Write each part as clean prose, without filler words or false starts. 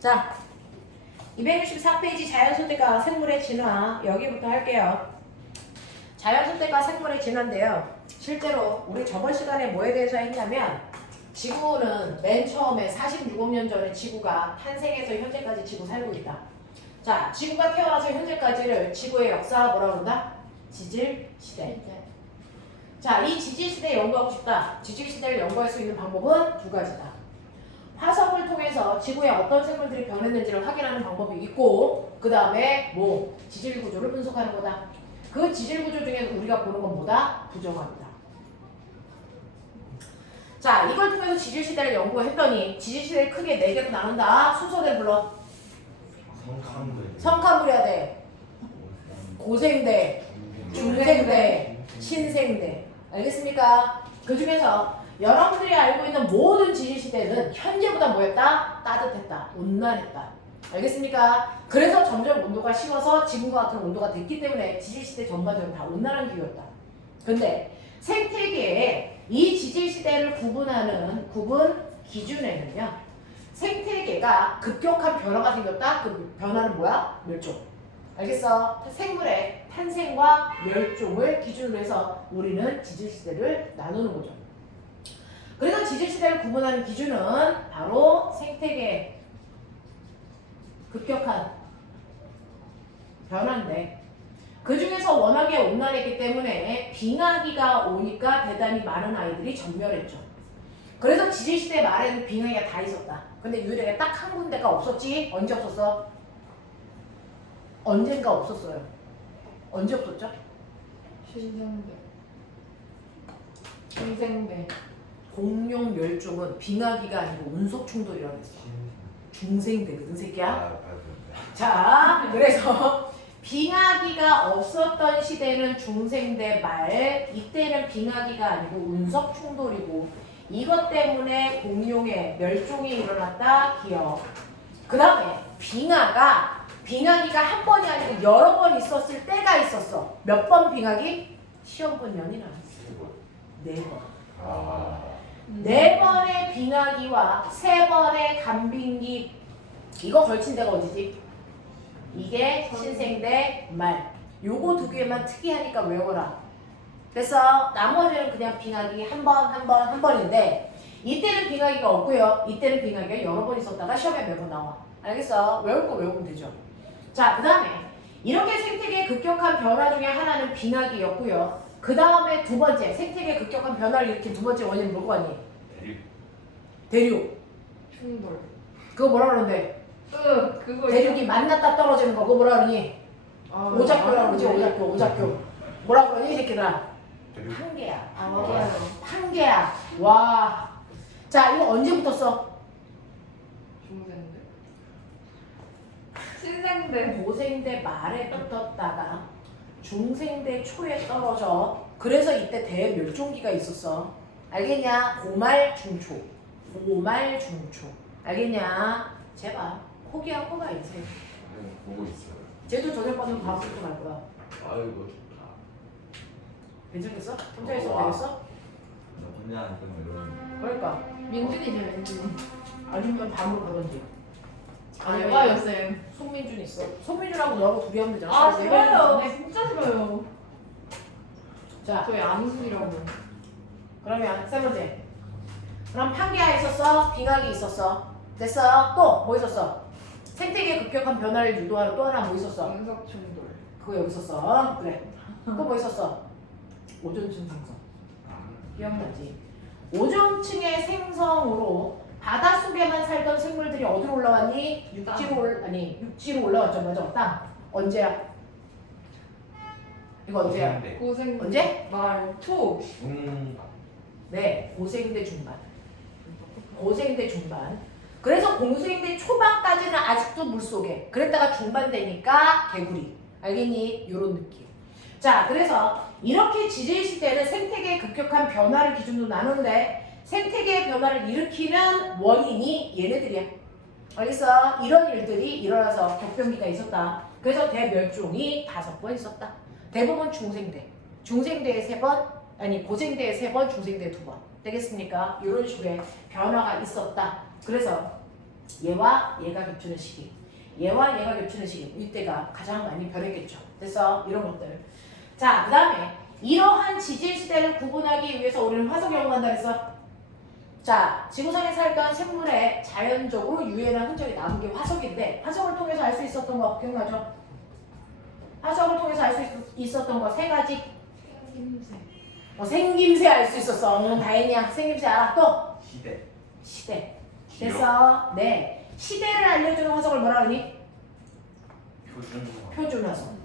자, 264페이지 자연소대과 생물의 진화 여기부터 할게요. 자연소대과 생물의 진화인데요. 실제로 우리 저번 시간에 뭐에 대해서 했냐면 지구는 맨 처음에 46억 년 전에 지구가 탄생해서 현재까지 지구 살고 있다. 자, 지구가 태어나서 현재까지를 지구의 역사 뭐라고 그런다? 지질시대. 자, 이 지질시대 연구하고 싶다. 지질시대를 연구할 수 있는 방법은 두 가지다. 화석을 통해서 지구에 어떤 생물들이 변했는지를 확인하는 방법이 있고, 그 다음에 뭐 지질 구조를 분석하는 거다. 그 지질 구조 중에서 우리가 보는 건 뭐다? 부정합니다. 자, 이걸 통해서 지질시대를 연구했더니 지질시대를 크게 4개로 나눈다. 순서대로 불러. 성칸브리아대, 고생대, 중생대, 신생대. 알겠습니까? 그 중에서 여러분들이 알고 있는 모든 지질시대는 현재보다 뭐였다? 따뜻했다. 온난했다. 알겠습니까? 그래서 점점 온도가 식어서 지금과 같은 온도가 됐기 때문에 지질시대 전반적으로 다 온난한 기후였다. 근데 생태계에 이 지질시대를 구분하는 구분 기준에는요, 생태계가 급격한 변화가 생겼다? 그 변화는 뭐야? 멸종. 알겠어? 생물의 탄생과 멸종을 기준으로 해서 우리는 지질시대를 나누는 거죠. 그래서 지질시대를 구분하는 기준은 바로 생태계 급격한 변화인데, 그 중에서 워낙에 온난했기 때문에 빙하기가 오니까 대단히 많은 아이들이 전멸했죠. 그래서 지질시대 말에는 빙하기가 다 있었다. 근데 유일하게 딱 한 군데가 없었지. 언제 없었어? 언젠가 없었어요. 언제 없었죠? 신생대, 중생대. 공룡 멸종은 빙하기가 아니고 운석 충돌이라고 했어. 중생대거든, 새끼야. 자, 그래서 빙하기가 없었던 시대는 중생대 말, 이때는 빙하기가 아니고 운석 충돌이고, 이것 때문에 공룡의 멸종이 일어났다. 기억. 그 다음에 빙하기가 한 번이 아니고 여러 번 있었을 때가 있었어. 몇 번 빙하기? 시험 본 년이 나왔어. 4번. 4번의 빙하기와 3번의 간빙기, 이거 걸친 데가 어디지? 이게 신생대 말. 요거 2개만 특이하니까 외워라. 그래서 나머지는 그냥 빙하기 한 번인데, 이때는 빙하기가 없고요. 이때는 빙하기가 여러 번 있었다가 시험에 몇 번 나와. 알겠어? 외울 거 외우면 되죠. 자, 그 다음에 이렇게 생태계의 급격한 변화 중에 하나는 빙하기였고요. 그 다음에 두 번째, 생태계의 급격한 변화를 일으킨 두 번째 원인은 뭐고 하니? 대륙. 충돌. 그거 뭐라 그러는데? 그거 대륙이 만났다 떨어지는 거, 그거 뭐라 그러니? 오작교라고 그러지, 오작교. 뭐라 그러니, 이 새끼들아? 판개야. 판개야. 와. 자, 이거 언제 붙었어? 중생대. 신생대. 고생대 말에 붙었다가 중생대 초에 떨어져. 그래서 이때 대멸종기가 있었어. 알겠냐? 고말 중초. 알겠냐? 제발 포기하고 가 인생. 보고 있어요. 쟤도 저녁 받으면 바로 쓸거 갈 거야. 아이고 좋다. 괜찮겠어? 혼자 있어도 와. 되겠어? 혼자 안 끊어 이러면. 그러니까. 민준이죠, 민준. 아니면 밤으로 가던지. 알바요, 쌤. 송민준 있어. 송민준하고 너하고 둘이 하면 되잖아. 아, 네 싫어요. 명이서. 진짜 싫어요. 자, 저희 안술이라고. 그러면 세 번째. 그럼 판계가 있었어? 빙하기 있었어? 됐어? 또 뭐 있었어? 생태계 급격한 변화를 유도하는 또 하나 뭐 있었어? 운석 충돌. 그거 여기 있었어. 그래. 또 뭐 있었어? 오존층 생성. 기억나지? 오존층의 생성으로 바닷속에만 살던 생물들이 어디로 올라왔니? 육지로 올라왔죠. 맞아. 땅. 언제야? 이거 언제야? 고생. 언제? 말. 투. 네, 고생대 중반. 고생대 중반. 그래서 공생대 초반까지는 아직도 물속에. 그랬다가 중반 되니까 개구리. 알겠니? 요런 느낌. 자, 그래서 이렇게 지질시대는 생태계의 급격한 변화를 기준으로 나누는데, 생태계의 변화를 일으키는 원인이 얘네들이야. 알겠어? 이런 일들이 일어나서 격변기가 있었다. 그래서 대멸종이 5번 있었다. 대부분 중생대. 중생대에 3번, 아니 고생대에 3번, 중생대에 2번. 되겠습니까? 이런 식의 변화가 있었다. 그래서 얘와 얘가 겹치는 시기. 얘와 얘가 겹치는 시기. 이때가 가장 많이 변했겠죠. 됐어? 이런 것들. 자, 그 다음에 이러한 지질 시대를 구분하기 위해서 우리는 화석 연구한다 그랬어. 자, 지구상에 살던 생물에 자연적으로 유해나 흔적이 남은 게 화석인데 화석을 통해서 알 수 있었던 거 기억나죠? 화석을 통해서 알 수 있었던 거 세 가지. 생김새. 생김새 알 수 있었어. 다행이야. 생김새 알아. 또 시대. 시대. 기억. 됐어. 네. 시대를 알려주는 화석을 뭐라 그러니? 표준. 표준 화석.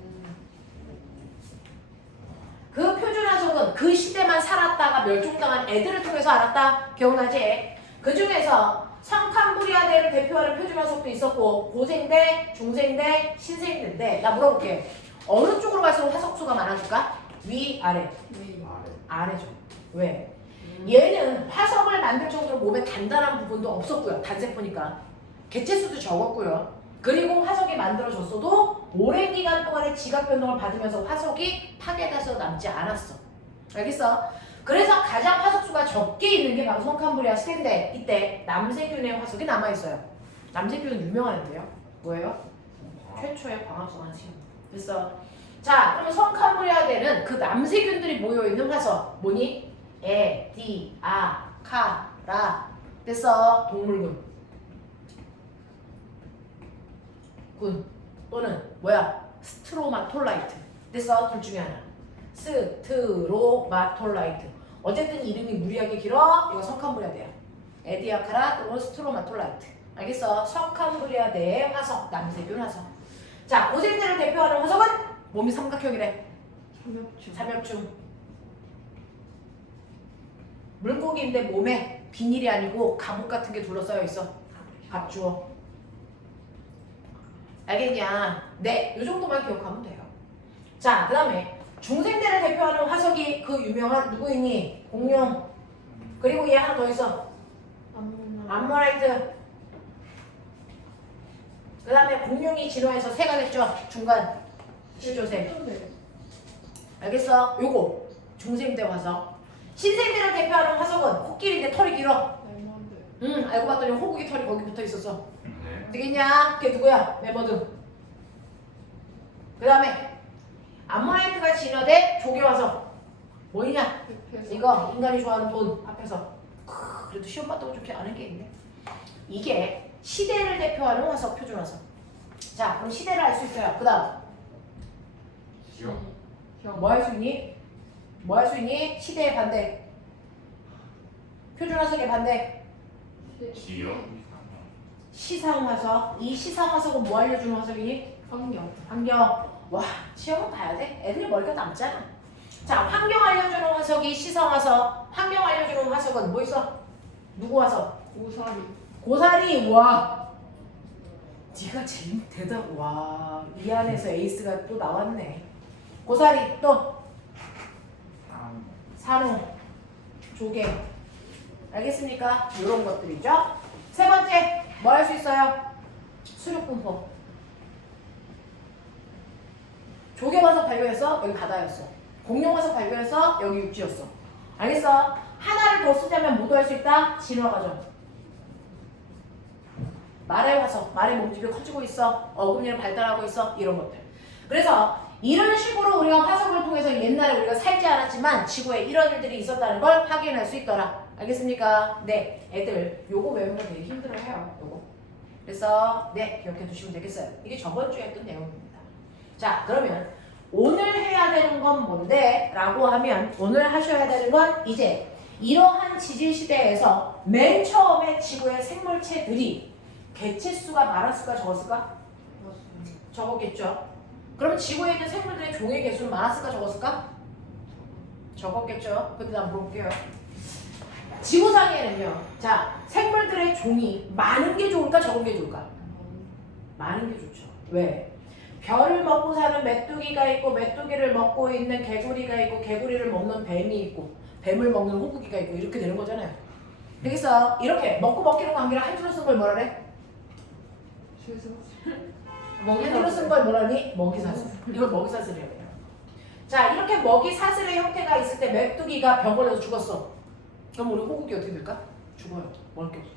그 표준 화석은 그 시대만 살았다가 멸종당한 애들을 통해서 알았다. 기억나지? 그 중에서 성캄브리아대를 대표하는 표준 화석도 있었고 고생대, 중생대, 신생대인데 나 물어볼게. 어느 쪽으로 갈수록 화석수가 많아질까? 위, 아래? 위. 아래죠. 왜? 얘는 화석을 만들 정도로 몸에 단단한 부분도 없었고요. 단세포니까. 개체수도 적었고요. 그리고 화석이 만들어졌어도 오랜 기간 동안의 지각 변동을 받으면서 화석이 파괴돼서 남지 않았어. 알겠어? 그래서 가장 화석수가 적게 있는 게 바로 성캄브리아 시대인데 이때 남세균의 화석이 남아있어요. 남세균은 유명한데요. 뭐예요? 최초의 광합성한 신. 됐어? 자, 그러면 성캄브리아대는 그 남세균들이 모여있는 화석 뭐니? 에, 디, 아, 카, 라. 됐어? 동물군. 군 또는 뭐야? 스트로마톨라이트. 됐어? 둘 중에 하나. 스트로마톨라이트. 어쨌든 이름이 무리하게 길어. 이거 성캄브리아대야. 에디아카라 또는 스트로마톨라이트. 알겠어? 성캄브리아대의 화석, 남세균 화석. 자, 고생대를 대표하는 화석은 몸이 삼각형이래. 삼엽충. 삼엽충. 물고기인데 몸에 비닐이 아니고 갑옷 같은 게 둘러싸여 있어. 밥 주워. 알겠냐? 네, 이 정도만 기억하면 돼요. 자, 그 다음에 중생대를 대표하는 화석이 그 유명한 누구이니? 공룡. 그리고 얘 하나 더 있어. 암모라이트. 그 다음에 공룡이 진화해서 새가 됐죠. 중간 시조새. 알겠어? 요거 중생대 화석. 신생대를 대표하는 화석은 코끼리인데 털이 길어. 알고 봤더니 호국이 털이 거기 붙어 있었어. 네. 되겠냐? 걔 누구야? 메머드. 그 다음에 암모나이트가 진화된 조개화석. 뭐냐? 이거 인간이 좋아하는 돈 앞에서. 그래도 시험 봤다고 좋게 아는 게 있네. 이게 시대를 대표하는 화석, 표준 화석. 자, 그럼 시대를 알 수 있어요. 그 다음 기억. 뭐 할 수 있니? 뭐 할 수 있니? 시대의 반대. 표준 화석의 반대. 기억. 시상화석. 이 시상화석은 뭐 알려주는 화석이니? 환경. 환경. 와, 시험은 봐야 돼. 애들이 머리가 남잖아. 자, 환경 알려주는 화석이 시상화석. 환경 알려주는 화석은 뭐 있어? 누구 화석? 고사리. 고사리. 와, 네가 제일 대단. 와, 이 안에서 에이스가 또 나왔네. 고사리. 또 산호, 조개. 알겠습니까? 이런 것들이죠. 세 번째, 뭐 할 수 있어요? 수륙분포. 조개 화석 발견했어? 여기 바다였어. 공룡 화석 발견했어? 여기 육지였어. 알겠어? 하나를 더 쓰자면 뭐도 할 수 있다? 진화 과정. 말의 화석, 말의 몸집이 커지고 있어. 어금니를 발달하고 있어. 이런 것들. 그래서 이런 식으로 우리가 화석을 통해서 옛날에 우리가 살지 않았지만 지구에 이런 일들이 있었다는 걸 확인할 수 있더라. 알겠습니까? 네, 애들 요거 외우는 거 되게 힘들어해요. 요거. 그래서 네, 기억해 두시면 되겠어요. 이게 저번 주에 했던 내용입니다. 자, 그러면 오늘 해야 되는 건 뭔데? 라고 하면 오늘 하셔야 되는 건 이제 이러한 지질 시대에서 맨 처음에 지구의 생물체들이 개체수가 많았을까 적었을까? 적었겠죠. 그럼 지구에 있는 생물들의 종의 개수는 많았을까 적었을까? 적었겠죠. 근데 난 물어볼게요. 지구상에는요, 자, 생물들의 종이 많은 게 좋을까 적은 게 좋을까? 많은 게 좋죠. 왜? 별을 먹고 사는 메뚜기가 있고 메뚜기를 먹고 있는 개구리가 있고 개구리를 먹는 뱀이 있고 뱀을 먹는 호구기가 있고 이렇게 되는 거잖아요. 그래서 이렇게 먹고 먹기로 관계를 한 줄로 쓴 걸 뭐라 그래? 한 줄로 쓴 걸 뭐라니? 먹이사슬. 이걸 먹이사슬이라고 해요. 자, 이렇게 먹이사슬의 형태가 있을 때 메뚜기가 병 걸려서 죽었어. 그럼 우리 호구기 어떻게 될까? 죽어요. 먹을 게 없어.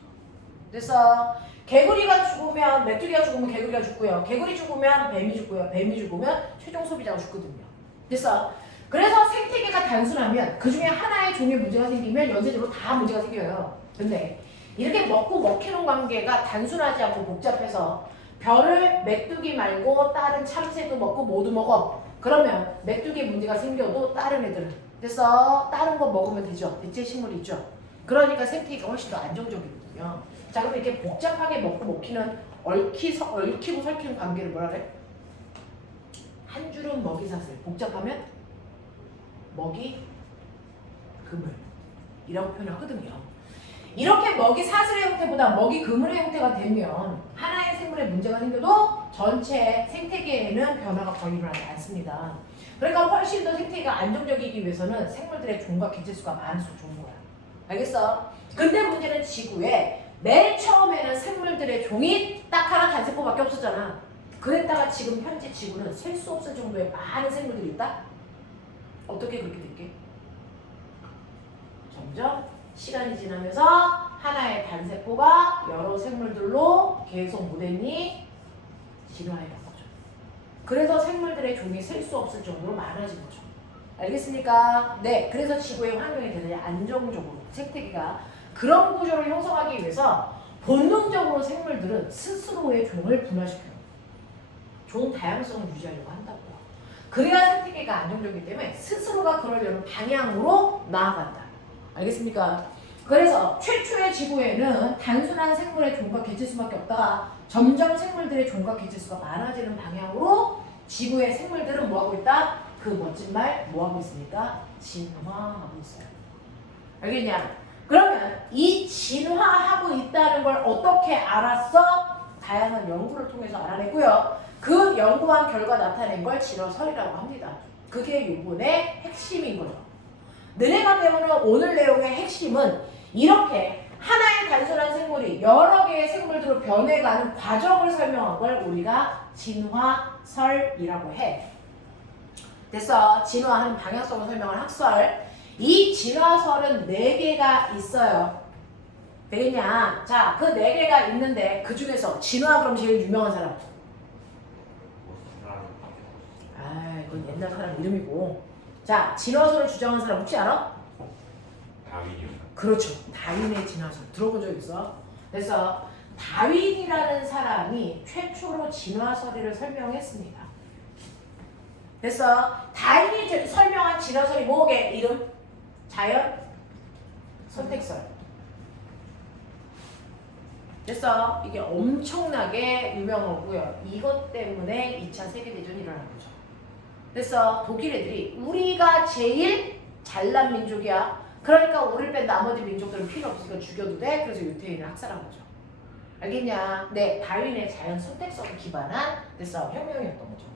됐어. 개구리가 죽으면 메뚜기가 죽으면 개구리가 죽고요. 개구리 죽으면 뱀이 죽고요. 뱀이 죽으면 최종 소비자가 죽거든요. 됐어. 그래서 생태계가 단순하면 그 중에 하나의 종에 문제가 생기면 연쇄적으로 다 문제가 생겨요. 근데 이렇게 먹고 먹히는 관계가 단순하지 않고 복잡해서 별을 메뚜기 말고 다른 참새도 먹고 모두 먹어. 그러면 메뚜기에 문제가 생겨도 다른 애들은 됐어. 다른 거 먹으면 되죠. 대체 식물이 있죠. 그러니까 생태계가 훨씬 더 안정적이거든요. 자, 그럼 이렇게 복잡하게 먹고 먹히는 얽히고 설키는 관계를 뭐라 그래? 한 줄은 먹이 사슬. 복잡하면 먹이 그물 이라고 표현하거든요. 이렇게 먹이 사슬의 형태보다 먹이 그물의 형태가 되면 하나의 생물에 문제가 생겨도 전체 생태계에는 변화가 거의 일어나지 않습니다. 그러니까 훨씬 더 생태계가 안정적이기 위해서는 생물들의 종과 개체수가 많을수록 좋은 거야. 알겠어? 근데 문제는 지구에 맨 처음에는 생물들의 종이 딱 하나 단세포밖에 없었잖아. 그랬다가 지금 현재 지구는 셀 수 없을 정도의 많은 생물들이 있다? 어떻게 그렇게 될게? 점점 시간이 지나면서 하나의 단세포가 여러 생물들로 계속 무대니 진화해 갔죠. 그래서 생물들의 종이 셀 수 없을 정도로 많아진 거죠. 알겠습니까? 네, 그래서 지구의 환경이 대단히 안정적으로 생태계가 그런 구조를 형성하기 위해서 본능적으로 생물들은 스스로의 종을 분화시켜요. 종 다양성을 유지하려고 한다고요. 그래야 생태계가 안정적이기 때문에 스스로가 그러려는 방향으로 나아간다. 알겠습니까? 그래서 최초의 지구에는 단순한 생물의 종과 개체수밖에 없다가 점점 생물들의 종과 개체수가 많아지는 방향으로 지구의 생물들은 뭐하고 있다? 그 멋진 말 뭐하고 있습니까? 진화하고 있어요. 알겠냐? 그러면 이 진화하고 있다는 걸 어떻게 알았어? 다양한 연구를 통해서 알아냈고요. 그 연구한 결과 나타낸 걸 진화설이라고 합니다. 그게 요번의 핵심인 거죠. 너네가 배우는 오늘 내용의 핵심은 이렇게 하나의 단순한 생물이 여러 개의 생물들로 변해가는 과정을 설명한 걸 우리가 진화설이라고 해. 됐어. 진화하는 방향성을 설명한 학설. 이 진화설은 4개가 있어요. 되겠냐? 자, 그 4개가 있는데 그 중에서 진화 그럼 제일 유명한 사람. 아, 이건 옛날 사람 이름이고. 자, 진화설을 주장한 사람 혹시 알아? 다윈이요. 그렇죠. 다윈의 진화설. 들어본 적 있어? 그래서 다윈이라는 사람이 최초로 진화설을 설명했습니다. 됐어. 다윈이 설명한 진화설이 뭐게? 이름? 자연 선택설. 됐어. 이게 엄청나게 유명하고요. 이것 때문에 2차 세계대전이 일어난 거죠. 됐어. 독일 애들이 우리가 제일 잘난 민족이야. 그러니까 우리를 뺀 나머지 민족들은 필요 없으니까 죽여도 돼. 그래서 유태인을 학살한 거죠. 알겠냐? 네, 다윈의 자연 선택설을 기반한 됐어. 혁명이었던 거죠.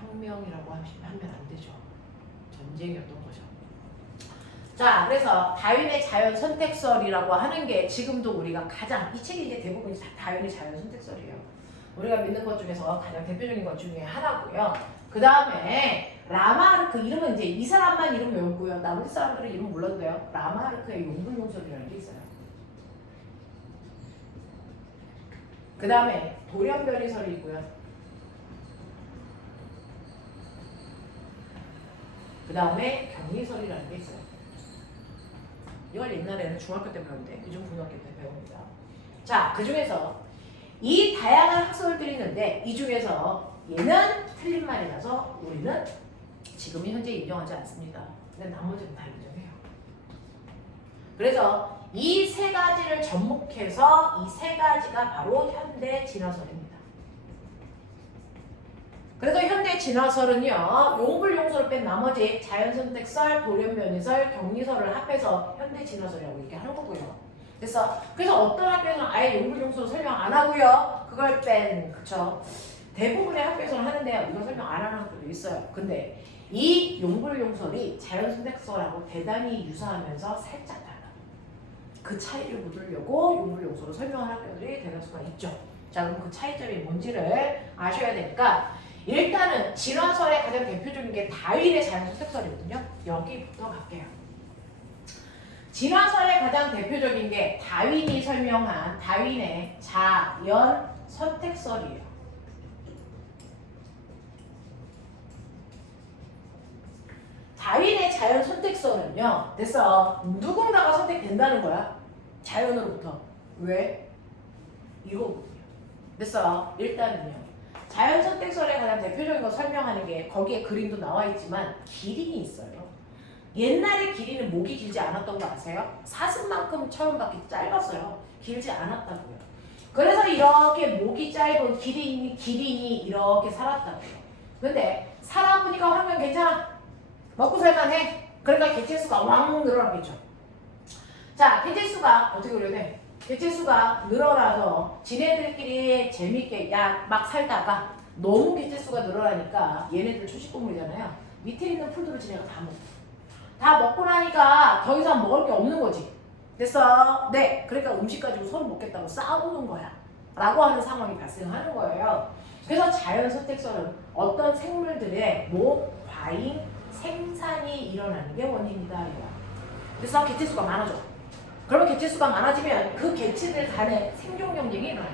혁명이라고 하면 안 되죠. 전쟁이었던 거죠. 자, 그래서 다윈의 자연 선택설이라고 하는 게 지금도 우리가 가장 이 책이 이제 대부분이 다 다윈의 자연 선택설이에요. 우리가 믿는 것 중에서 가장 대표적인 것 중에 하나고요. 그 다음에 라마르크 이름은 이제 이 사람만 이름 외우고요. 나머지 사람들은 이름 몰라도 돼요. 라마르크의 용불용설이라는 게 있어요. 그 다음에 돌연변이설이 있고요. 그 다음에 경리설이라는 게 있어요. 이걸 옛날에는 중학교 때 배웠는데 요즘 고등학교 때 배웁니다. 자, 그 중에서 이 다양한 학설들이 있는데 이 중에서 얘는 틀린 말이라서 우리는 지금 현재 인정하지 않습니다. 근데 나머지는 다 인정해요. 그래서 이 3가지를 접목해서 이 3가지가 바로 현대 진화설입니다. 그래서 현대 진화설은요, 용불용설을 뺀 나머지 자연선택설, 돌연변이설, 경리설을 합해서 현대 진화설이라고 이렇게 하는 거고요. 그래서 어떤 학교에서는 아예 용불용설을 설명 안 하고요, 그걸 뺀, 그쵸? 대부분의 학교에서는 하는데요, 이거 설명 안 하는 학교도 있어요. 근데 이 용불용설이 자연선택설하고 대단히 유사하면서 살짝 달라. 그 차이를 묻으려고 용불용설을 설명하는 학교들이 대다수가 있죠. 자, 그럼 그 차이점이 뭔지를 아셔야 되니까 일단은 진화설의 가장 대표적인 게 다윈의 자연선택설이거든요. 여기부터 갈게요. 진화설의 가장 대표적인 게 다윈이 설명한 다윈의 자연 선택설이에요. 다윈의 자연 선택설은요. 됐어. 누군가가 선택된다는 거야. 자연으로부터. 왜? 이거거든요. 됐어. 일단은요. 자연 선택설의 가장 대표적인 거 설명하는 게 거기에 그림도 나와 있지만 기린이 있어요. 옛날에 기린은 목이 길지 않았던 거 아세요? 사슴만큼 처음밖에 짧았어요. 길지 않았다고요. 그래서 이렇게 목이 짧은 기린이 이렇게 살았다고요. 근데 살아보니까 환경 괜찮아. 먹고 살만해. 그러니까 개체수가 왕 늘어나겠죠. 자, 개체수가 어떻게 그려야 돼? 개체수가 늘어나서 지네들끼리 재밌게 막 살다가 너무 개체수가 늘어나니까 얘네들 초식동물이잖아요. 밑에 있는 풀들을 지네가 다 먹어. 다 먹고 나니까 더 이상 먹을 게 없는 거지. 됐어? 네. 그러니까 음식 가지고 서로 먹겠다고 싸우는 거야. 라고 하는 상황이 발생하는 거예요. 그래서 자연 선택설은 어떤 생물들의 과잉 생산이 일어나는 게 원인이다. 그래서 개체수가 많아져. 그러면 개체수가 많아지면 그 개체들 간에 생존 경쟁이 일어나요.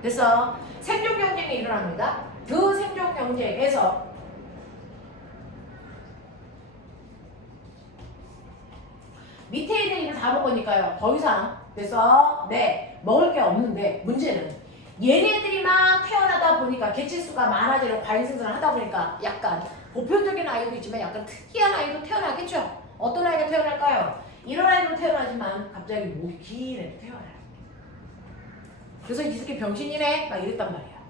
그래서 생존 경쟁이 일어납니다. 그 생존 경쟁에서 밑에 있는 일을 다 먹으니까요. 더 이상 그래서 먹을 게 없는데 문제는 얘네들이 막 태어나다 보니까 개체수가 많아지는 과잉 생산을 하다 보니까 약간 보편적인 아이도 있지만 약간 특이한 아이도 태어나겠죠. 어떤 아이가 태어날까요? 이런 아이도 태어나지만 갑자기 목이 긴 애도 태어나요. 그래서 이 새끼 병신이네 막 이랬단 말이야.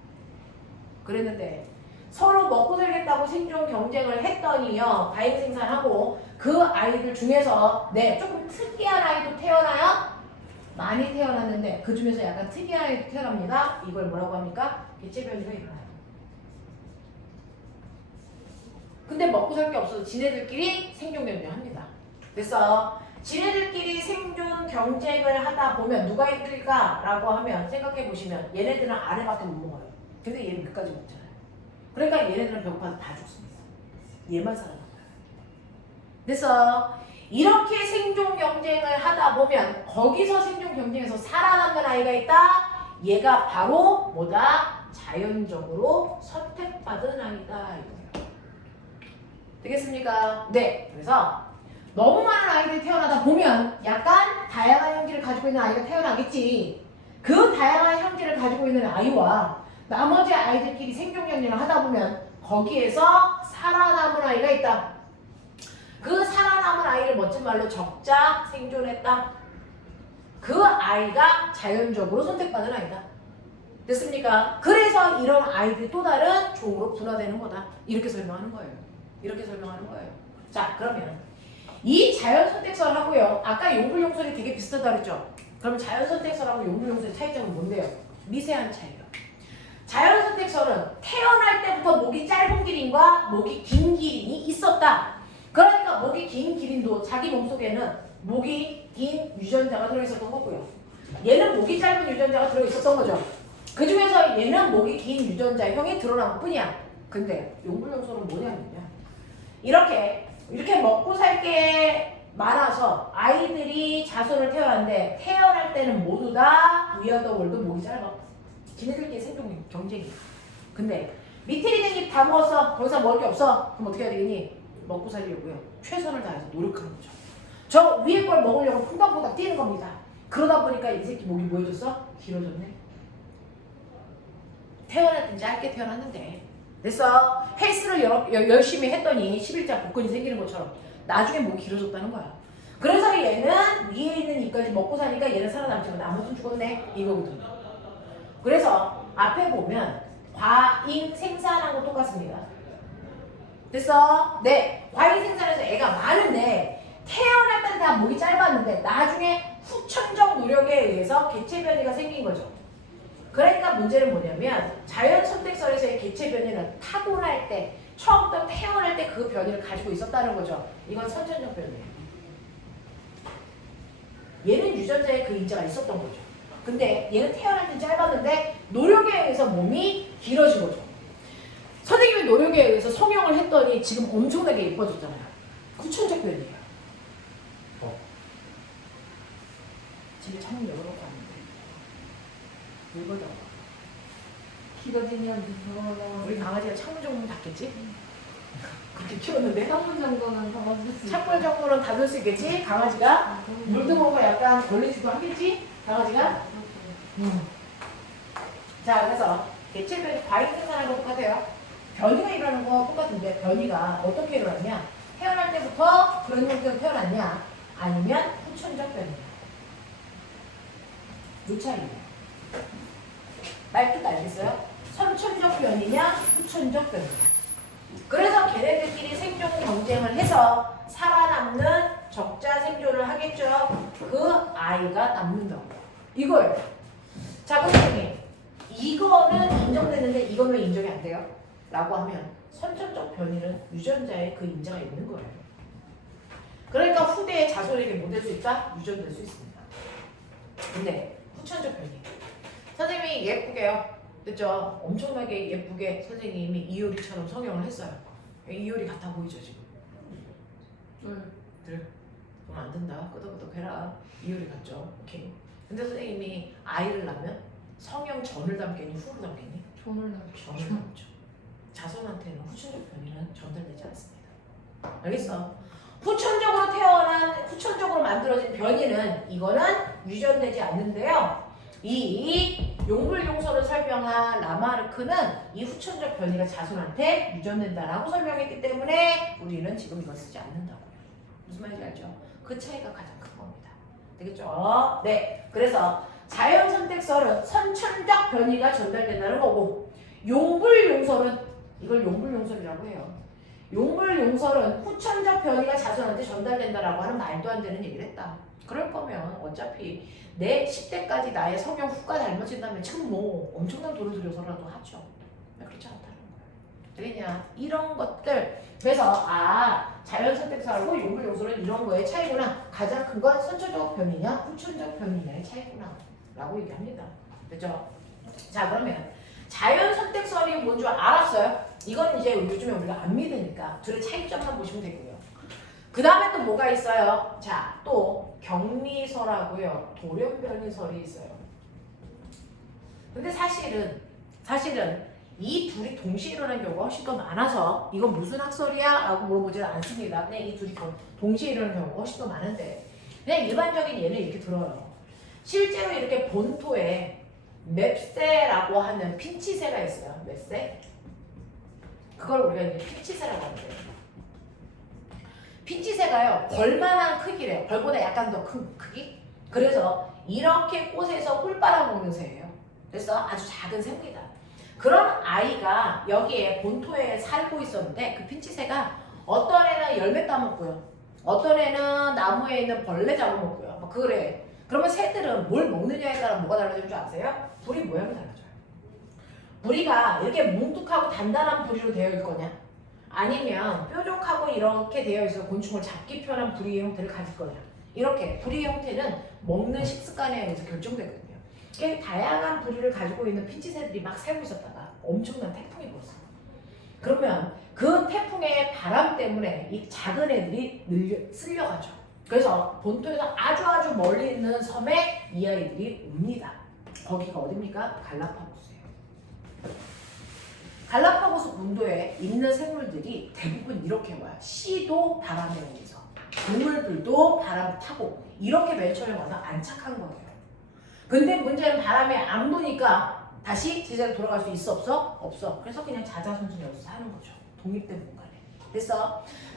그랬는데 서로 먹고 살겠다고 생존 경쟁을 했더니요. 과잉 생산하고 그 아이들 중에서 조금 특이한 아이도 태어나요? 많이 태어났는데 그 중에서 약간 특이한 아이도 태어납니다. 이걸 뭐라고 합니까? 개체변이가 일어나요. 근데 먹고 살 게 없어서 지네들끼리 생존 경쟁합니다. 그래서 지네들끼리 생존 경쟁을 하다 보면 누가 힘들까? 라고 하면 생각해 보시면 얘네들은 아래밖에 못 먹어요. 근데 얘는 끝까지 먹잖아요. 그러니까 얘네들은 배고파서 다 죽습니다. 얘만 살아남아요. 그래서 이렇게 생존 경쟁을 하다 보면 거기서 생존 경쟁에서 살아남는 아이가 있다. 얘가 바로 뭐다? 자연적으로 선택받은 아이다. 이거예요. 되겠습니까? 네. 그래서 너무 많은 아이들이 태어나다 보면 약간 다양한 형질을 가지고 있는 아이가 태어나겠지. 그 다양한 형질을 가지고 있는 아이와 나머지 아이들끼리 생존 경쟁을 하다 보면 거기에서 살아남은 아이가 있다. 그 살아남은 아이를 멋진 말로 적자 생존했다. 그 아이가 자연적으로 선택받은 아이다. 됐습니까? 그래서 이런 아이들이 또 다른 종으로 분화되는 거다. 이렇게 설명하는 거예요. 이렇게 설명하는 거예요. 자, 그러면 이 자연선택설하고요. 아까 용불용설이 되게 비슷하다 그랬죠? 그럼 자연선택설하고 용불용설의 차이점은 뭔데요? 미세한 차이요. 자연선택설은 태어날 때부터 목이 짧은 기린과 목이 긴 기린이 있었다. 그러니까 목이 긴 기린도 자기 몸속에는 목이 긴 유전자가 들어있었던 거고요. 얘는 목이 짧은 유전자가 들어있었던 거죠. 그 중에서 얘는 목이 긴 유전자형이 드러난 것 뿐이야. 근데 용불용설은 뭐냐면요. 이렇게 먹고 살 게 많아서 아이들이 자손을 태어났는데 태어날 때는 모두 다 위아더월드 목이 짧아. 지네들끼리 생존 경쟁이야. 근데 밑에 있는 잎 다 먹었어. 더 이상 먹을 게 없어. 그럼 어떻게 해야 되겠니? 먹고 살려고요. 최선을 다해서 노력하는 거죠. 저 위에 걸 먹으려고 쿵닥쿵닥 뛰는 겁니다. 그러다 보니까 이 새끼 목이 뭐해졌어? 길어졌네. 태어날 땐 짧게 태어났는데 그래서 헬스를 열심히 했더니 11자 복근이 생기는 것처럼 나중에 목이 길어졌다는 거야. 그래서 얘는 위에 있는 잎까지 먹고 사니까 얘는 살아남지만 나머지는 죽었네 이거거든요. 그래서 앞에 보면 과잉 생산하고 똑같습니다. 됐어? 네. 과잉 생산에서 애가 많은데 태어날 때는 다 목이 짧았는데 나중에 후천적 노력에 의해서 개체 변이가 생긴 거죠. 그러니까 문제는 뭐냐면 자연 선택설에서의 개체 변이는 타고날 때 처음부터 태어날 때 그 변이를 가지고 있었다는 거죠. 이건 선천적 변이에요. 얘는 유전자에 그 인자가 있었던 거죠. 근데 얘는 태어날 때 짧았는데 노력에 의해서 몸이 길어진 거죠. 선생님이 노력에 의해서 성형을 했더니 지금 엄청나게 예뻐졌잖아요. 후천적 변이에요. 집에 창문 열어놓고 왔는데 물거든. 길어지면 더러워. 우리 강아지가 창문 정문 닫겠지? 그렇게 키웠는데 창문 정도는 더 만들 수 있어. 창문 정문은 닫을 수 있겠지? 강아지가 물도 먹고 약간 걸리지도 하겠지? 강아지가? 자, 그래서 개체별이 과잉 생산하는 거 똑같아요. 변이가 일어나는 거 똑같은데 변이가 어떻게 일어났냐? 태어날 때부터 그런 형태로 태어났냐? 아니면 후천적 변이냐? 이 차이예요. 말뜻 알겠어요? 선천적 변이냐? 후천적 변이냐? 그래서 걔네들끼리 생존 경쟁을 해서 살아남는 적자 생존을 하겠죠. 그 아이가 남는다고. 이거예요. 자, 선생님. 이거는 인정되는데 이건 왜 인정이 안 돼요? 라고 하면 선천적 변이는 유전자에 그 인자가 있는 거예요. 그러니까 후대의 자손에게 뭐 될 수 있다? 유전될 수 있습니다. 근데 후천적 변이. 선생님이 예쁘게요. 그죠? 엄청나게 예쁘게 선생님이 이효리처럼 성형을 했어요. 이효리 같아 보이죠 지금? 들. 돈 안 든다. 끄덕끄덕 해라. 이효리 같죠? 오케이. 근데 선생님이 아이를 낳으면 성형 전을 담겠니? 후를 담겠니? 전을 남겨. 전을 담죠. 자손한테는 후천적 변이는 전달되지 않습니다. 알겠어? 후천적으로 태어난, 후천적으로 만들어진 변이는 이거는 유전되지 않는데요. 이 용불용설을 설명한 라마르크는 이 후천적 변이가 자손한테 유전된다라고 설명했기 때문에 우리는 지금 이걸 쓰지 않는다고요. 무슨 말인지 알죠? 그 차이가 가장 큰 겁니다. 되겠죠? 네. 그래서 자연선택설은 선천적 변이가 전달된다는 거고 용불용설은 이걸 용불용설이라고 해요. 용불용설은 후천적 변이가 자손한테 전달된다라고 하는 말도 안 되는 얘기를 했다. 그럴 거면 어차피 내 10대까지 나의 성형 후가 닮아진다면 참 뭐 엄청난 돈을 들여서라도 하죠. 그렇지 않다는 거예요. 되겠냐? 이런 것들. 그래서 자연선택설하고 용불용설은 이런 거의 차이구나. 가장 큰 건 선천적 변이냐 후천적 변이냐의 차이구나 라고 얘기합니다. 그렇죠? 자, 그러면 자연선택설이 뭔 줄 알았어요? 이건 이제 요즘에 우리가 안 믿으니까 둘의 차이점만 보시면 되고요. 그 다음에 또 뭐가 있어요? 자, 또 격리설하고요. 돌연변이설이 있어요. 근데 사실은 이 둘이 동시에 일어나는 경우가 훨씬 더 많아서 이건 무슨 학설이야? 라고 물어보지는 않습니다. 그냥 이 둘이 동시에 일어나는 경우가 훨씬 더 많은데 그냥 일반적인 예를 이렇게 들어요. 실제로 이렇게 본토에 맵새라고 하는 핀치새가 있어요. 맵새. 그걸 우리가 이제 핀치새라고 하는데 핀치새가요 벌만한 크기래요. 벌보다 약간 더 큰 크기. 그래서 이렇게 꽃에서 꿀 빨아먹는 새예요. 그래서 아주 작은 새입니다. 그런 아이가 여기에 본토에 살고 있었는데 그 핀치새가 어떤 애는 열매 따먹고요. 어떤 애는 나무에 있는 벌레 잡아먹고요. 뭐 그래. 그러면 새들은 뭘 먹느냐에 따라 뭐가 달라질 줄 아세요? 부리 모양이 달라져요. 부리가 이렇게 뭉툭하고 단단한 부리로 되어 있을 거냐? 아니면 뾰족하고 이렇게 되어 있어 곤충을 잡기 편한 부리의 형태를 가질 거냐? 이렇게 부리의 형태는 먹는 식습관에 의해서 결정되거든요. 이렇게 다양한 부리를 가지고 있는 핀치새들이 막 살고 있었다가 엄청난 태풍이 불었어요. 그러면 그 태풍의 바람 때문에 이 작은 애들이 쓸려가죠. 그래서 본토에서 아주 멀리 있는 섬에 이 아이들이 옵니다. 거기가 어딥니까? 갈라파고스예요. 갈라파고스 군도에 있는 생물들이 대부분 이렇게 와요. 씨도 바람에 의해서, 동물들도 바람 타고 이렇게 맨 처음에 와서 안착한 거예요. 근데 문제는 바람에 안 부니까 다시 제자리로 돌아갈 수 있어 없어? 없어. 그래서 그냥 자자손손 여기서 사는 거죠. 독립된 공간에.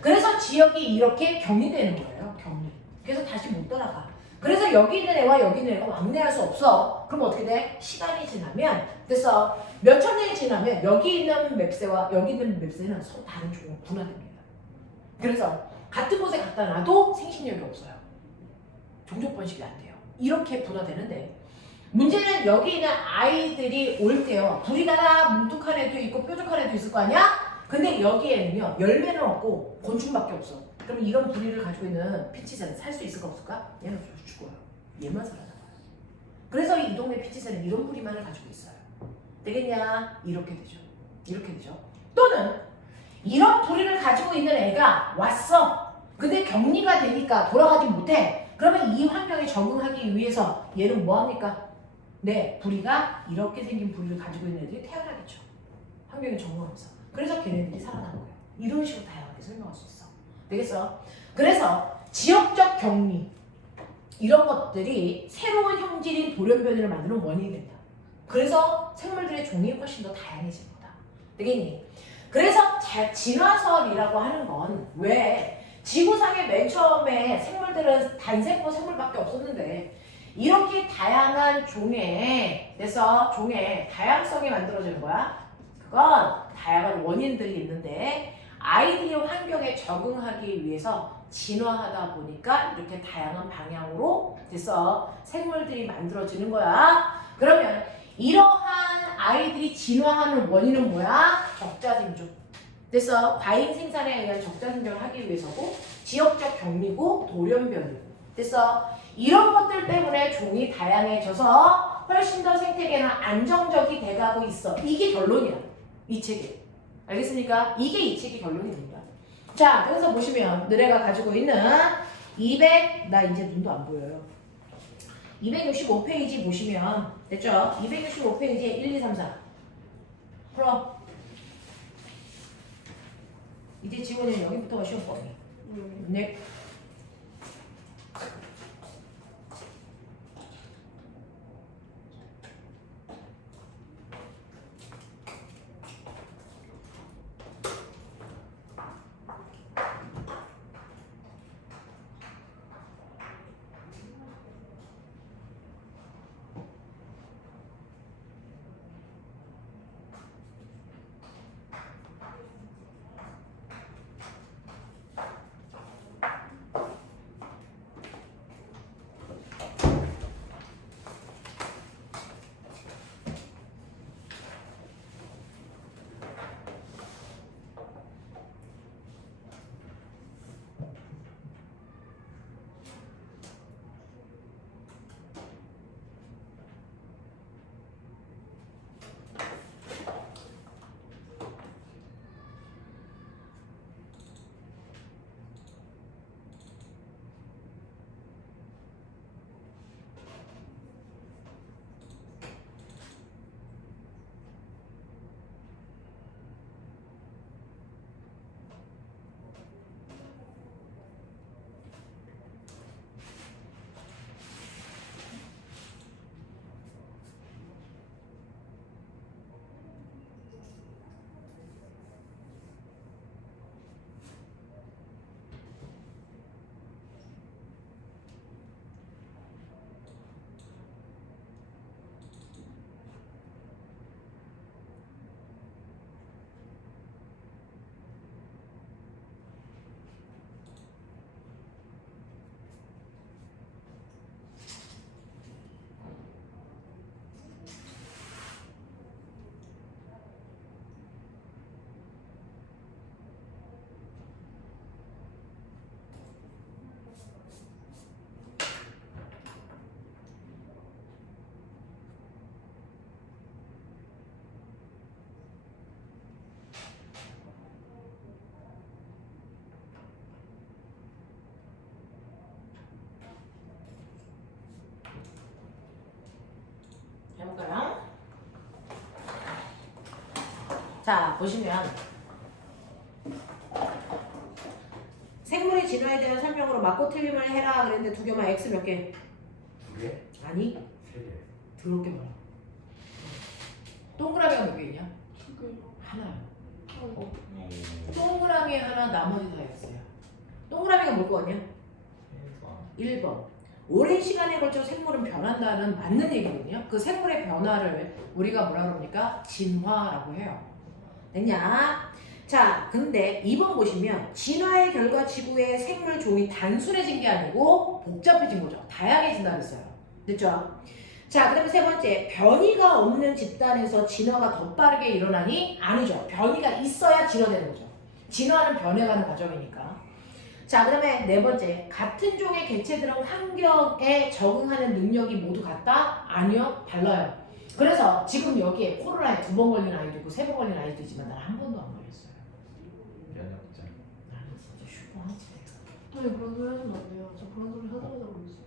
그래서 지역이 이렇게 격리되는 거예요. 격리. 그래서 다시 못 돌아가. 그래서 여기 있는 애와 여기 있는 애가 왕래할 수 없어. 그럼 어떻게 돼? 시간이 지나면 그래서 몇천 년이 지나면 여기 있는 맵새와 여기 있는 맵새는 서로 다른 종으로 분화됩니다. 그래서 같은 곳에 갖다 놔도 생식력이 없어요. 종족 번식이 안 돼요. 이렇게 분화되는데 문제는 여기 있는 아이들이 올 때요. 부리가 다 뭉툭한 애도 있고 뾰족한 애도 있을 거 아니야? 근데 여기에는요. 열매는 없고 곤충밖에 없어. 그럼 이런 부리를 가지고 있는 핀치새는 살 수 있을까 없을까? 얘는 죽어요. 얘만 살아남아요. 그래서 이 동네 핀치새는 이런 부리만을 가지고 있어요. 되겠냐? 이렇게 되죠. 이렇게 되죠. 또는 이런 부리를 가지고 있는 애가 왔어. 근데 격리가 되니까 돌아가지 못해. 그러면 이 환경에 적응하기 위해서 얘는 뭐합니까? 네, 부리가 이렇게 생긴 부리를 가지고 있는 애들이 태어나겠죠. 환경에 적응하면서. 그래서 걔네들이 살아난 거예요. 이런 식으로 다양하게 설명할 수 있어. 되겠어? 그래서 지역적 격리 이런 것들이 새로운 형질인 돌연변이를 만드는 원인이 된다. 그래서 생물들의 종이 훨씬 더 다양해집니다. 되겠니? 그래서 진화설이라고 하는 건 왜 지구상에 맨 처음에 생물들은 단세포 생물밖에 없었는데 이렇게 다양한 종의 다양성이 만들어지는 거야. 그건 다양한 원인들이 있는데 아이들이 환경에 적응하기 위해서 진화하다 보니까 이렇게 다양한 방향으로 생물들이 만들어지는 거야. 그러면 이러한 아이들이 진화하는 원인은 뭐야? 적자생존. 과잉 생산에 의한 적자생존을 하기 위해서고 지역적 격리고 돌연변이고 이런 것들 때문에 종이 다양해져서 훨씬 더 생태계는 안정적이 돼가고 있어. 이게 결론이야. 이 책이. 알겠습니까? 이게 이 책의 결론입니다. 자, 그래서 보시면 너네가 가지고 있는 나 이제 눈도 안 보여요. 265페이지 보시면 됐죠? 265페이지에 1, 2, 3, 4 풀어. 이제 지원은 여기부터가 시험 범위. 네. 해볼까요? 자, 보시면 생물의 진화에 대한 설명으로 맞고 틀림을 해라 그랬는데 두 개만 X 몇 개? 두 개? 아니, 세 개. 더럽게 많아. 동그라미가 몇 개 있냐? 하나요. 동그라미 하나, 나머지 다 X야. 동그라미가 뭘 거냐? 1번. 오랜 시간에 걸쳐 생물은 변한다는 맞는 얘기거든요. 그 생물의 변화를 우리가 뭐라 그럽니까? 진화라고 해요. 됐냐? 자, 근데 2번 보시면 진화의 결과 지구의 생물 종이 단순해진 게 아니고 복잡해진 거죠. 다양해진다 그랬어요. 됐죠? 자, 그 다음에 세 번째, 변이가 없는 집단에서 진화가 더 빠르게 일어나니? 아니죠. 변이가 있어야 진화되는 거죠. 진화는 변해가는 과정이니까. 자, 그 다음에 네 번째, 같은 종의 개체들은 환경에 적응하는 능력이 모두 같다? 아니요, 달라요. 그래서 지금 여기에 코로나에 2번 걸린 아이도 있고 3번 걸린 아이도 있지만 난 한 번도 안 걸렸어요. 면역장. 나는 진짜 슈퍼하지. 아니 그런 소리 하시면 안 돼요. 저 그런 소리 하자마자 모르겠어요.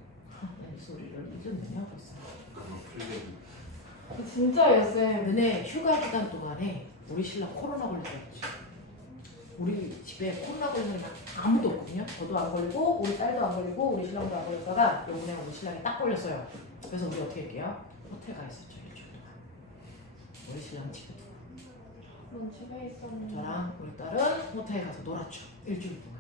이 소리를 1년 내내 하고 있어. 그거 풀려도 진짜예요 쌤. 너네 휴가 기간 동안에 우리 신랑 코로나 걸렸지. 우리 집에 코로나 걸리는 사람 아무도 없거든요. 저도 안 걸리고 우리 딸도 안 걸리고 우리 신랑도 안 걸렸다가 요번에 우리 신랑이 딱 걸렸어요. 그래서 우리 어떻게 할게요? 호텔 가 있었죠. 일주일 동안. 우리 신랑 집에 넌 집에 있었는데. 저랑 우리 딸은 호텔에 가서 놀았죠. 일주일 동안.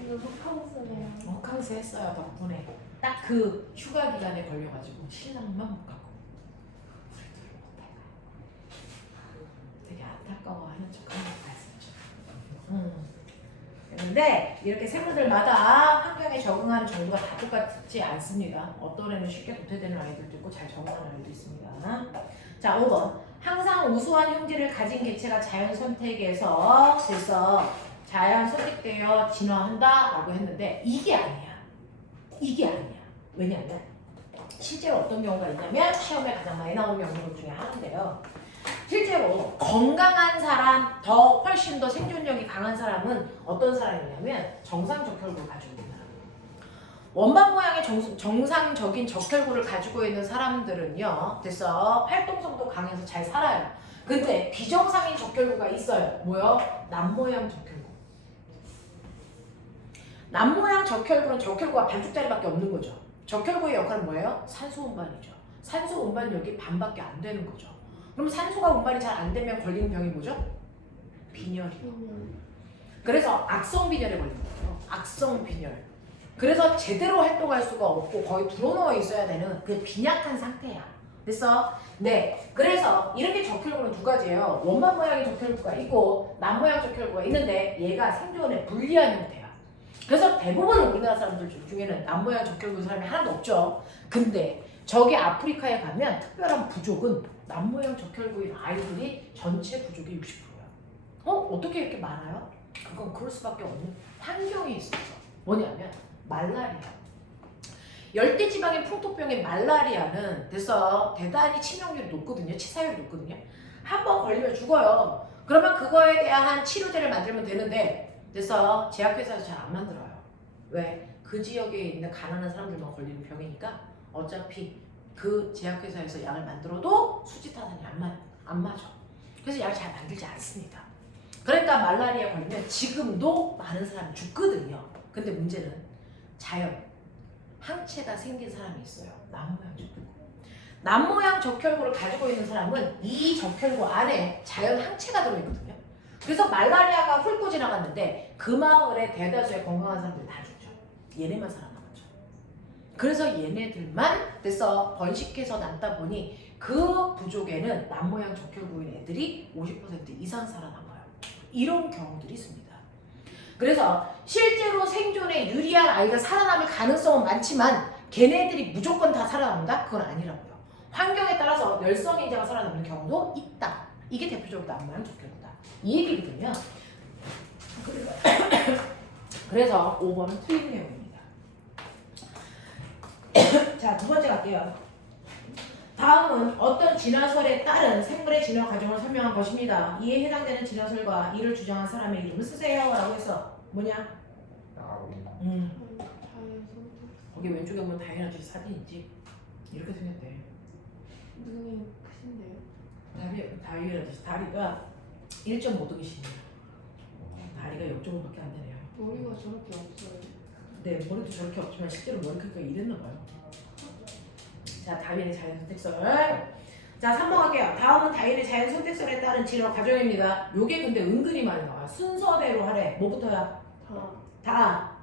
이거 호캉스네요. 호캉스 했어요. 덕분에 딱 그 휴가 기간에 걸려가지고 신랑만 못 가고 우리들을 호텔 가요. 되게 안타까워하는 척하는 거 했었죠. 그런데 이렇게 생물들마다 환경에 적응하는 정도가 다 똑같지 않습니다. 어떤 애는 쉽게 도태되는 아이들도 있고 잘 적응하는 아이들도 있습니다. 자, 5번. 항상 우수한 형질을 가진 개체가 자연 선택에서 그래서 자연 선택되어 진화한다라고 했는데 이게 아니야. 이게 아니야. 왜냐하면 실제로 어떤 경우가 있냐면 시험에 가장 많이 나오는 경우 중에 하나인데요. 실제로 건강한 사람, 더 훨씬 더 생존력이 강한 사람은 어떤 사람이냐면 정상 적혈구를 가지고 있는 사람. 원반 모양의 정상적인 적혈구를 가지고 있는 사람들은요, 그래서 활동성도 강해서 잘 살아요. 근데 비정상인 적혈구가 있어요. 뭐요? 남모양 적혈구. 남모양 적혈구는 적혈구가 반쪽짜리밖에 없는 거죠. 적혈구의 역할은 뭐예요? 산소 운반이죠. 산소 운반력이 반밖에 안 되는 거죠. 그럼 산소가 운반이 잘 안 되면 걸리는 병이 뭐죠? 빈혈이요. 그래서 악성 빈혈에 걸리는 거예요. 악성 빈혈. 그래서 제대로 활동할 수가 없고 거의 불어넣어 있어야 되는 그 빈약한 상태야. 그래서 그래서 이렇게 적혈구는 두 가지예요. 원반 모양의 적혈구가 있고 남모양 적혈구가 있는데 얘가 생존에 불리한 형태야. 그래서 대부분 우리나라 사람들 중에는 남모양 적혈구 사람이 하나도 없죠. 근데 저기 아프리카에 가면 특별한 부족은 남모양 적혈구인 아이들이 전체 부족의 60%야. 어떻게 이렇게 많아요? 그건 그럴 수밖에 없는 환경이 있어서. 뭐냐면 말라리아. 열대지방의 풍토병인 말라리아는 그래서 대단히 치명률이 높거든요. 치사율이 높거든요. 한 번 걸리면 죽어요. 그러면 그거에 대한 치료제를 만들면 되는데 그래서 제약회사에서 잘 안 만들어요. 왜? 그 지역에 있는 가난한 사람들만 걸리는 병이니까 어차피 그 제약회사에서 약을 만들어도 수지타산이 안 맞아. 그래서 약을 잘 만들지 않습니다. 그러니까 말라리아 걸리면 지금도 많은 사람이 죽거든요. 근데 문제는 자연, 항체가 생긴 사람이 있어요. 남모양 적혈구. 남모양 적혈구를 가지고 있는 사람은 이 적혈구 안에 자연 항체가 들어있거든요. 그래서 말라리아가 훑고 지나갔는데 그 마을에 대다수의 건강한 사람들이 다 죽죠. 얘네만 살아남았죠. 그래서 얘네들만 그래서 번식해서 남다 보니 그 부족에는 남모양 적혈구인 애들이 50% 이상 살아남아요. 이런 경우들이 있습니다. 그래서 실제로 생존에 유리한 아이가 살아남을 가능성은 많지만 걔네들이 무조건 다 살아남는다? 그건 아니라고요. 환경에 따라서 멸성인자가 살아남는 경우도 있다. 이게 대표적으로 남모양 적혈구다. 이 얘기거든요. 그래서 5번은 틀린 내용입니다. 자, 두 번째 갈게요. 다음은 어떤 진화설에 따른 생물의 진화 과정을 설명한 것입니다. 이에 해당되는 진화설과 이를 주장한 사람의 이름을 쓰세요. 라고 해서 뭐냐? 거기 왼쪽에 보면 다이애나 쥐 사진 있지? 이렇게 생겼대. 눈이 크신데요? 다이애나 쥐 다리가 1.5도 기신이에요. 다리가 0.5밖에 안 되네요. 머리가 저렇게 없어요. 네, 머리도 저렇게 없지만 실제로 머리 크기가 이랬나 봐요. 자, 다윈의 자연 선택설. 자, 3번 할게요. 다음은 다윈의 자연 선택설에 따른 진화 과정입니다. 요게 근데 은근히 많이 나와요. 순서대로 하래. 뭐부터야? 라.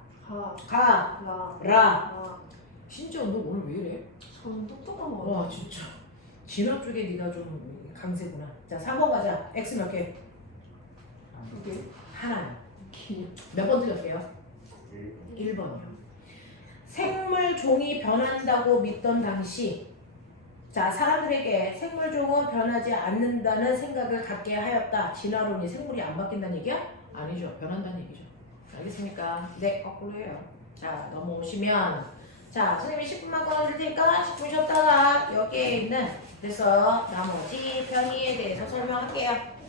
진짜 너 오늘 왜 이래? 저는 똑똑한 거 같아요. 와, 진짜. 진화 쪽에 네가 좀 강세구나. 자, 3번 가자. X 몇 개? 두 개. 하나. 몇 번 틀렸게요? 1번이요. 생물종이 변한다고 믿던 당시 자, 사람들에게 생물종은 변하지 않는다는 생각을 갖게 하였다. 진화론이 생물이 안 바뀐다는 얘기야? 아니죠. 변한다는 얘기죠. 알겠습니까? 네, 거꾸로 해요. 자, 넘어오시면 자, 선생님이 10분만 끊어줄 테니까 10분 쉬었다가 여기에 있는 그래서 나머지 변이에 대해서 설명할게요.